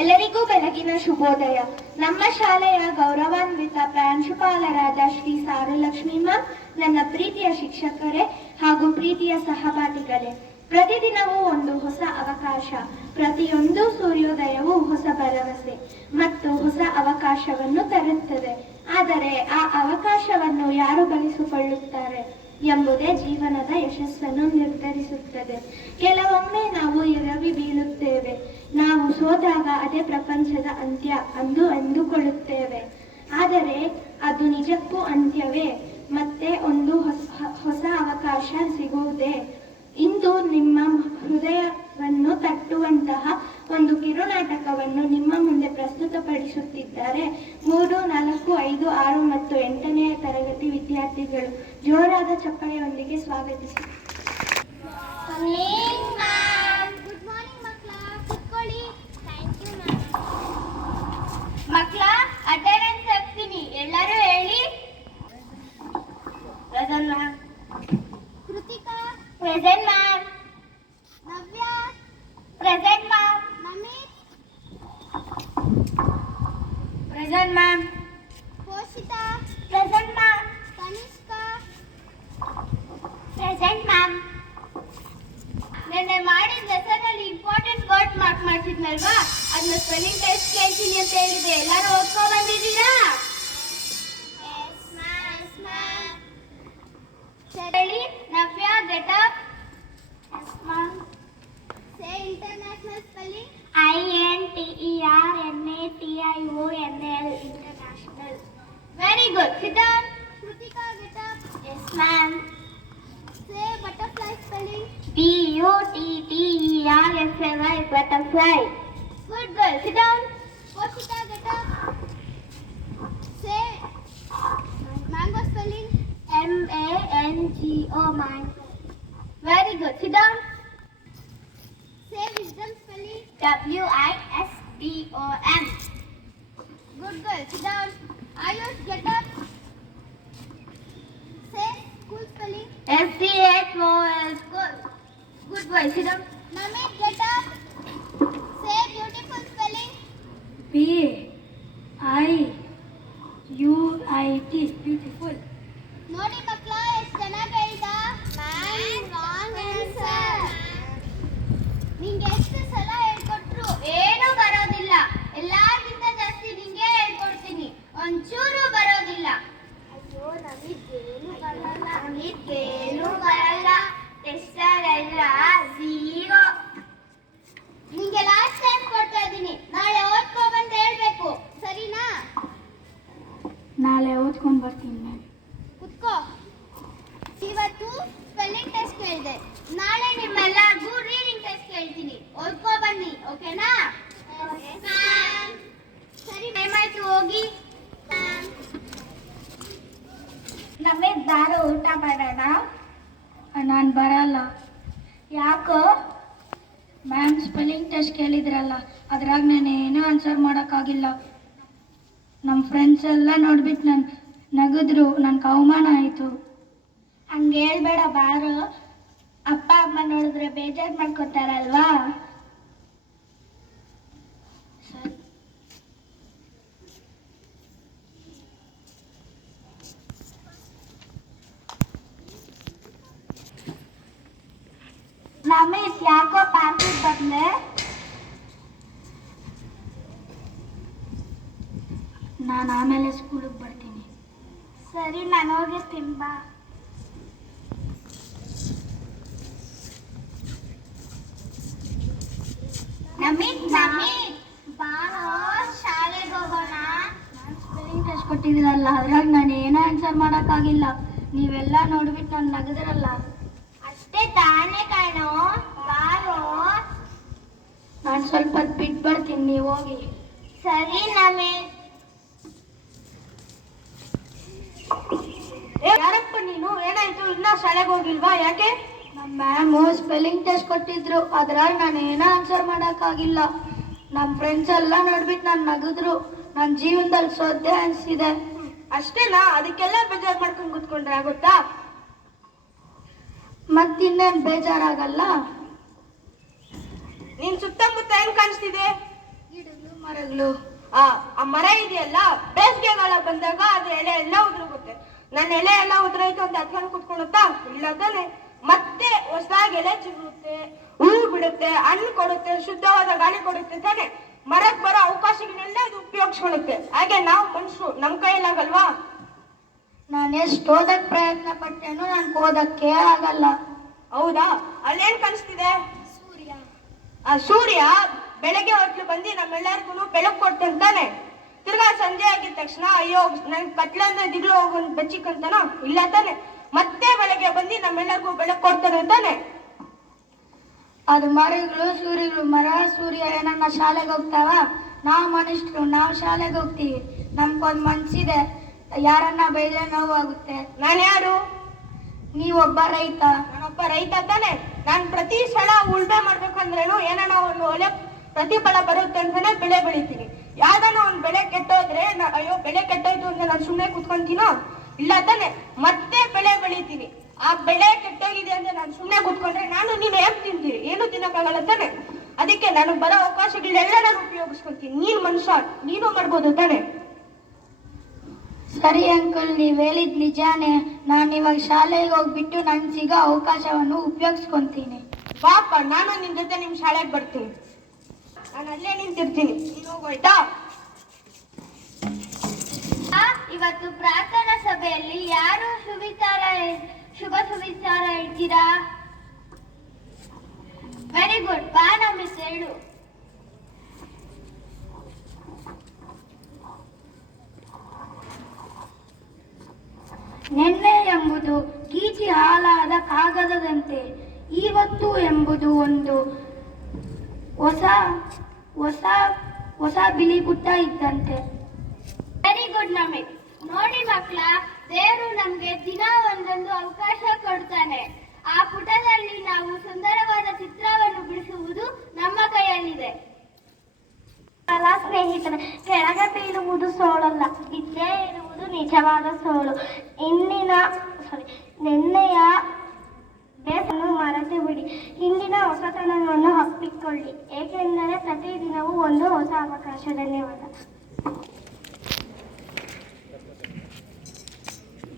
ಎಲ್ಲರಿಗೂ ಬೆಳಗಿನ ಶುಭೋದಯ. ನಮ್ಮ ಶಾಲೆಯ ಗೌರವಾನ್ವಿತ ಪ್ರಾಂಶುಪಾಲರಾದ ಶ್ರೀ ಸಾರುಲಕ್ಷ್ಮಿ ಮ್ಯಾಮ್, ನನ್ನ ಪ್ರೀತಿಯ ಶಿಕ್ಷಕರೇ ಹಾಗೂ ಪ್ರೀತಿಯ ಸಹಪಾಠಿಗಳೇ, ಪ್ರತಿದಿನವೂ ಒಂದು ಹೊಸ ಅವಕಾಶ, ಪ್ರತಿಯೊಂದು ಸೂರ್ಯೋದಯವೂ ಹೊಸ ಭರವಸೆ ಮತ್ತು ಹೊಸ ಅವಕಾಶವನ್ನು ತರುತ್ತದೆ. ಆದರೆ ಆ ಅವಕಾಶವನ್ನು ಯಾರು ಬಳಸಿಕೊಳ್ಳುತ್ತಾರೆ ಎಂಬುದೇ ಜೀವನದ ಯಶಸ್ಸನ್ನು ನಿರ್ಧರಿಸುತ್ತದೆ. ಕೆಲವೊಮ್ಮೆ ನಾವು ಎರವಿ ಬೀಳುತ್ತೇವೆ. ನಾವು ಸೋತಾಗ ಅದೇ ಪ್ರಪಂಚದ ಅಂತ್ಯ ಅಂದುಕೊಳ್ಳುತ್ತೇವೆ. ಆದರೆ ಅದು ನಿಜಕ್ಕೂ ಅಂತ್ಯವೇ? ಮತ್ತೆ ಒಂದು ಹೊಸ ಅವಕಾಶ ಸಿಗುವುದೇ? ಇಂದು ನಿಮ್ಮ ಹೃದಯವನ್ನು ತಟ್ಟುವಂತಹ ಒಂದು ಕಿರುನಾಟಕವನ್ನು ನಿಮ್ಮ ಮುಂದೆ ಪ್ರಸ್ತುತಪಡಿಸುತ್ತಿದ್ದಾರೆ 3, 4, 5, 6 ಮತ್ತು 8ನೇ ತರಗತಿ ವಿದ್ಯಾರ್ಥಿಗಳು. ಜೋರಾದ ಚಪ್ಪಳೆಯೊಂದಿಗೆ ಸ್ವಾಗತಿಸಿ. ಮಕ್ಕಳ ಅಟೆಂಡೆನ್ಸ್ ಹಾಕ್ತೀನಿ, ಎಲ್ಲರೂ ಹೇಳಿ. Present ma'am. Kritika present ma'am. Navya present ma'am. Namit present ma'am. Poshita present ma'am. Kanishka present ma'am. ನೆನ್ನೆ ಮಾಡಿದ ಲೆಸನಲ್ಲಿ ಇಂಪಾರ್ಟೆಂಟ್ ವರ್ಡ್ ಮಾರ್ಕ್ ಮಾಡ್ತಿದ್ನಲ್ವಾ, ಅದನ್ನ ಸ್ಪೆಲ್ಲಿಂಗ್ ಟೆಸ್ಟ್ ಕೇಳ್ತೀನಿ ಅಂತ ಹೇಳಿದೆ. ಎಲ್ಲರೂ ಓದ್ಕೊ ಬಂದಿದ್ದೀರಾ? ಹೇಳಿ. Navya, get up. Say international spelling. INTERNATIONAL. International. Very good. Sit down. Krutika, get up. Yes, ma'am. Say butterfly spelling. BUTTERFLY. Butterfly. Good girl. Sit down. Poshita, get up. Say mango spelling. MANGO. Mango. Very good. Sit down. Say wisdom spelling. WISDOM. Good girl. Sit down. Ayush, get up. Say school spelling. SCHOOL. School. Good boy. Sit down. Namit, get up. Say beautiful spelling. BIUIT. Beautiful. ನೋಡಿ ಮಕ್ಕಳ, ಎಷ್ಟು ಚೆನ್ನಾಗಿ ಹೇಳಿದ. Wrong answer. ನಿಂಗೆ ಎಷ್ಟು ಸಲ ಹೇಳ್ಕೊಟ್ರು ಏನೂ ಬರೋದಿಲ್ಲ. ಎಲ್ಲರಿಗಿಂತ ಜಾಸ್ತಿ ನಿಂಗೆ ಹೇಳ್ಕೊಡ್ತೀನಿ, ಒಂಚೂರು ಬರೋದಿಲ್ಲ. ಅಯ್ಯೋ, ನಮಗೇನು ಬರಲ್ಲ. ಟೆಸ್ಟರೆಲ್ಲ 0. ನಿಂಗೆ ಲಾಸ್ಟ್ ಟೈಮ್ ಕೊಡ್ತಾ ಇದ್ದೀನಿ. ನಾಳೆ ಓದ್ಕೊ ಬಂದು ಹೇಳ್ಬೇಕು, ಸರಿನಾ? ನಾಳೆ ಓದ್ಕೊಂಡು ಬರ್ತೀನಿ ಮ್ಯಾಮ್. ಕುತ್ಕೋ. ಇವತ್ತು ಸ್ಪೆಲ್ಲಿಂಗ್ ಟೆಸ್ಟ್ ಕೇಳಿದೆ, ನಾಳೆ ನಿಮ್ಮೆಲ್ಲರಿಗೂ ರೀಡಿಂಗ್ ಟೆಸ್ಟ್ ಕೇಳ್ತೀನಿ. ಓದ್ಕೋ ಬನ್ನಿ, ಓಕೆನಾ? ಸರಿ, ಟೈಮ್ ಆಯ್ತು, ಹೋಗಿ. ನಮಗೆ ದಾರು ಊಟ ಮಾಡೋಣ. ನಾನು ಬರಲ್ಲ. ಯಾಕೋ? ಮ್ಯಾಮ್ ಸ್ಪೆಲ್ಲಿಂಗ್ ಟೆಸ್ಟ್ ಕೇಳಿದ್ರಲ್ಲ, ಅದ್ರಾಗ ನಾನು ಏನೂ ಆನ್ಸರ್ ಮಾಡೋಕ್ಕಾಗಿಲ್ಲ. ನಮ್ಮ ಫ್ರೆಂಡ್ಸ್ ಎಲ್ಲ ನೋಡ್ಬಿಟ್ಟು ನಗಿದ್ರು, ನನಗೆ ಅವಮಾನ ಆಯಿತು. ಹಂಗೆ ಹೇಳ್ಬೇಡ ಬಾರು. ಅಪ್ಪ ಅಮ್ಮ ನೋಡಿದ್ರೆ ಬೇಜಾರು ಮಾಡ್ಕೊತಾರಲ್ವಾ? ಸರಿ. ನಮೇಶ್, ಯಾಕೋ ಪ್ಯಾಂಪಿಗೆ ಬಂದೆ? ನಾನು ಆಮೇಲೆ ಸ್ಕೂಲಿಗೆ ಬರ್ತೀನಿ. ಸರಿ, ನಾನು ಹೋಗಿರ್ತೀನಿ, ಬಾ. ನಮಿತ್ ಬಾರೋ, ಶಾಲೆಗೆ ಹೋಗೋಣ. ನಾನು ಸ್ಪೆಲ್ಲಿಂಗ್ ಟೆಸ್ಟ್ ಕೊಟ್ಟಿದ್ದೀರಲ್ಲ, ಅದ್ರಾಗ ನಾನು ಏನೂ ಆನ್ಸರ್ ಮಾಡೋಕ್ಕಾಗಿಲ್ಲ. ನೀವೆಲ್ಲ ನೋಡ್ಬಿಟ್ಟು ನಾನು ನಗದ್ರಲ್ಲ. ಅಷ್ಟೇ ತಾನೇ ಕಾಣೋ, ಬಾರೋ. ನಾನು ಸ್ವಲ್ಪ ಹೊತ್ತು ಬಿಟ್ಟು ಬರ್ತೀನಿ, ನೀವು ಹೋಗಿ. ಸರಿ ನಮಿತ್. ಯಾರಪ್ಪ ನೀನು? ಏನಾಯ್ತು? ಇನ್ನೂ ಶಾಲೆಗೆ ಹೋಗಿಲ್ವಾ? ಯಾಕೆ? ನಮ್ಮ ಮ್ಯಾಮು ಸ್ಪೆಲ್ಲಿಂಗ್ ಟೆಸ್ಟ್ ಕೊಟ್ಟಿದ್ರು, ಅದ್ರಾಗ ನಾನು ಏನೋ ಆನ್ಸರ್ ಮಾಡೋಕ್ಕಾಗಿಲ್ಲ. ನಮ್ಮ ಫ್ರೆಂಡ್ಸ್ ಎಲ್ಲ ನೋಡ್ಬಿಟ್ಟು ನಾನು ನಗಿದ್ರು. ನನ್ನ ಜೀವನದಲ್ಲಿ ಸೋತೆ ಅನಿಸಿದೆ. ಅಷ್ಟೇನಾ? ಅದಕ್ಕೆಲ್ಲ ಬೇಜಾರು ಮಾಡ್ಕೊಂಡು ಕೂತ್ಕೊಂಡ್ರೆ ಆಗುತ್ತಾ? ಮತ್ತಿನ್ನೇನು ಬೇಜಾರಾಗಲ್ಲ? ನಿನ್ ಸುತ್ತಮುತ್ತ ಹೆಂಗ್ ಕಾಣಿಸ್ತಿದೆ? ಗಿಡಗಳು ಮರಗಳು? ಆ ಮರ ಇದೆಯಲ್ಲ, ಬೇಸಿಗೆಗಾಲ ಬಂದಾಗ ಅದ್ರ ಎಲೆ ಎಲ್ಲ ಉದುರೋಗುತ್ತೆ. ನನ್ನ ಎಲೆ ಎಲ್ಲ ಉದುರೋಯ್ತು ಅಂತ ಹತ್ಕೊಂಡು ಕುತ್ಕೊಳುತ್ತಾ? ಇಲ್ಲ ತಾನೆ. ಮತ್ತೆ ಹೊಸದಾಗಿ ಎಲೆ ಚಿಗುರುತ್ತೆ, ಹೂವು ಬಿಡುತ್ತೆ, ಹಣ್ಣು ಕೊಡುತ್ತೆ, ಶುದ್ಧವಾದ ಗಾಳಿ ಕೊಡುತ್ತೆ ತಾನೆ. ಮರಕ್ಕೆ ಬರೋ ಅವಕಾಶಗಳನ್ನೆಲ್ಲ ಇದು ಉಪಯೋಗಿಸ್ಕೊಳ್ಳುತ್ತೆ. ಹಾಗೆ ನಾವು ಮನುಷ್ಯರು, ನಮ್ ಕೈಯಲ್ಲಾಗಲ್ವಾ? ನಾನು ಎಷ್ಟು ಓದಕ್ ಪ್ರಯತ್ನ ಪಟ್ಟೇನು ನನ್ಗೆ ಓದಕ್ಕೆ ಆಗಲ್ಲ. ಹೌದಾ? ಅಲ್ಲೇನ್ ಕಾಣಿಸ್ತಿದೆ? ಸೂರ್ಯ. ಆ ಸೂರ್ಯ ಬೆಳಗ್ಗೆ ಹೊತ್ತು ಬಂದು ನಮ್ಮೆಲ್ಲರಿಗೂ ಬೆಳಕು ಕೊಡ್ತಾನೆ. ತಿರ್ಗಾ ಸಂಜೆ ಆಗಿದ ತಕ್ಷಣ ಅಯ್ಯೋ ನನ್ ಕತ್ಲಂದ್ರೆ ದಿಗ್ಲು ಹೋಗೋನ್ ಬೆಚ್ಚಿಕಂತಾನ? ಇಲ್ಲ ತಾನೆ. ಮತ್ತೆ ಬೆಳಗ್ಗೆ ಬಂದು ನಮ್ಮೆಲ್ಲರಿಗೂ ಬೆಳಕು ಕೊಡ್ತಾನೆ ತಾನೆ. ಅದು ಮರಗಳು ಸೂರ್ಯಗಳು. ಮರ ಸೂರ್ಯ ಏನನ್ನ ಶಾಲೆಗೆ ಹೋಗ್ತಾವ? ನಾವು ಮನುಷ್ಯರು, ನಾವು ಶಾಲೆಗೆ ಹೋಗ್ತೀವಿ. ನಮ್ಗೊಂದು ಮನ್ಸಿದೆ, ಯಾರನ್ನ ಬೈದ್ರೆ ನೋವಾಗುತ್ತೆ. ನಾನು ಯಾರು? ನೀವೊಬ್ಬ ರೈತ. ನಾನೊಬ್ಬ ರೈತ ತಾನೆ. ನಾನ್ ಪ್ರತಿ ಸಲ ಉಳ್ಮೆ ಮಾಡ್ಬೇಕಂದ್ರೇನು ಏನೋ ಒಂದು ಒಳ್ಳೆ ಪ್ರತಿಫಲ ಬರುತ್ತೆ ಅಂತಾನೆ ಬೆಳೆ ಬೆಳಿತೀನಿ. ಯಾವ್ದಾನ ಒಂದ್ ಬೆಳೆ ಕೆಟ್ಟೋದ್ರೆ ಅಯ್ಯೋ ಬೆಳೆ ಕೆಟ್ಟೋಯ್ತು ಅಂತ ನಾನು ಸುಮ್ಮನೆ ಕುತ್ಕೊಂತೀನೋ? ಇಲ್ಲ ತಾನೆ. ಮತ್ತೆ ಬೆಳೆ ಬೆಳಿತೀನಿ. ಆ ಬೆಳೆ ಕೆಟ್ಟೋಗಿದೆ ಅಂತ ನಾನು ಸುಮ್ಮನೆ ಕುತ್ಕೊಂಡ್ರೆ ನಾನು ನೀನು ಹೇಗ್ ತಿಂತೀರಿ? ಏನು ತಿನ್ನಕ್ಕಾಗಲ್ಲ ತಾನೆ. ಅದಕ್ಕೆ ನಾನು ಬರೋ ಅವಕಾಶಗಳನ್ನೆಲ್ಲ ನಾನು ಉಪಯೋಗಿಸ್ಕೊತೀನಿ. ನೀನ್ ಮನುಷ್ಯ, ನೀನು ಮಾಡ್ಬೋದು ತಾನೆ. ಸರಿ ಅಂಕಲ್, ನೀವ್ ಹೇಳಿದ್ ನಿಜಾನೇ. ನಾನು ಇವಾಗ ಶಾಲೆಗೆ ಹೋಗ್ಬಿಟ್ಟು ನನ್ ಸಿಗೋ ಅವಕಾಶವನ್ನು ಉಪಯೋಗಿಸ್ಕೊಂತೀನಿ. ಪಾಪ, ನಾನು ನಿನ್ ಜೊತೆ ನಿಮ್ ಶಾಲೆಗೆ ಬರ್ತೀನಿ. ನಾನು ಅಲ್ಲೇ ನಿಂತಿರ್ತೀನಿ, ನೀನು ಹೋಗೋಯ್ತಾ? ಇವತ್ತು ಪ್ರಾರ್ಥನಾ ಸಭೆಯಲ್ಲಿ ಯಾರು ಶುಭ ಸುವಿಚಾರ ಹೇಳ್ತೀರಾ? ವೆರಿ ಗುಡ್, ಬಾ ನಮಿಸ್ ಹೇಳು. ನಿನ್ನೆ ಎಂಬುದು ಗೀಚಿ ಹಾಲಾದ ಕಾಗದದಂತೆ, ಇವತ್ತು ಎಂಬುದು ಒಂದು ಹೊಸ ಹೊಸ ಹೊಸ ಬಿಳಿ ಪುಟ್ಟ ಇದ್ದಂತೆ. Very good Namit. ನೋಡಿ ಮಕ್ಕಳ, ದೇವರು ನಮ್ಗೆ ದಿನ ಒಂದೊಂದು ಅವಕಾಶ ಕೊಡ್ತಾನೆ. ಆ ಪುಟದಲ್ಲಿ ನಾವು ಸುಂದರವಾದ ಚಿತ್ರವನ್ನು ಬಿಡಿಸುವುದು ನಮ್ಮ ಕೈಯಲ್ಲಿದೆ. ಅಲ್ಲ ಸ್ನೇಹಿತರೆ, ಕೆಳಗೆ ಬೀಳುವುದು ಸೋಲಲ್ಲ, ಬಿದ್ದೇ ಇರುವುದು ನಿಜವಾದ ಸೋಲು. ನಿನ್ನೆಯ ಬೇಸನ್ನು ಮರೆತು ಬಿಡಿ, ಇಂದಿನ ಹೊಸತನವನ್ನು ಹಪ್ಪಿಕೊಳ್ಳಿ, ಏಕೆಂದರೆ ಪ್ರತಿದಿನವೂ ಒಂದು ಹೊಸ ಅವಕಾಶ. ಧನ್ಯವಾದ.